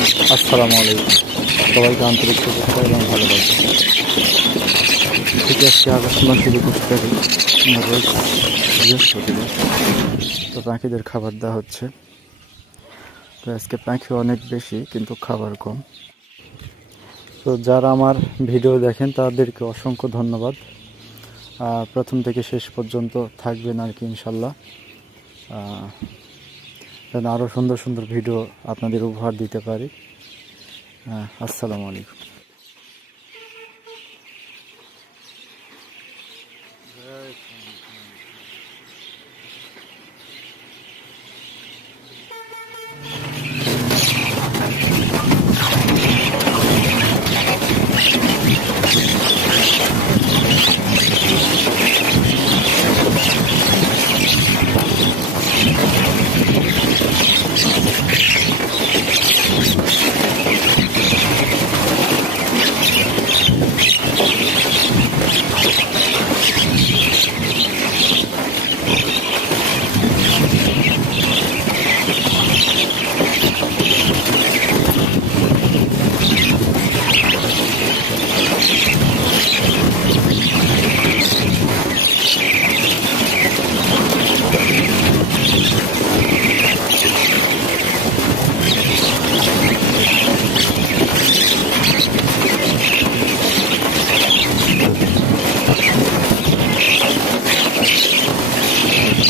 আসসালামু আলাইকুম। সবাইকে আন্তরিক শুভেচ্ছা এবং ভালোবাসা। ঠিক আছে আগস্ট তারিখ রোজ বৃহস্পতিবার। তো পাখিদের খাবার দেওয়া হচ্ছে। তো আজকে পাখি অনেক বেশি, কিন্তু খাবার কম। তো যারা আমার ভিডিও দেখেন, তাদেরকে অসংখ্য ধন্যবাদ। প্রথম থেকে শেষ পর্যন্ত থাকবেন আর কি, ইনশাল্লাহ। যেন আরও সুন্দর সুন্দর ভিডিও আপনাদের উপহার দিতে পারি। হ্যাঁ, আসসালামু আলাইকুম।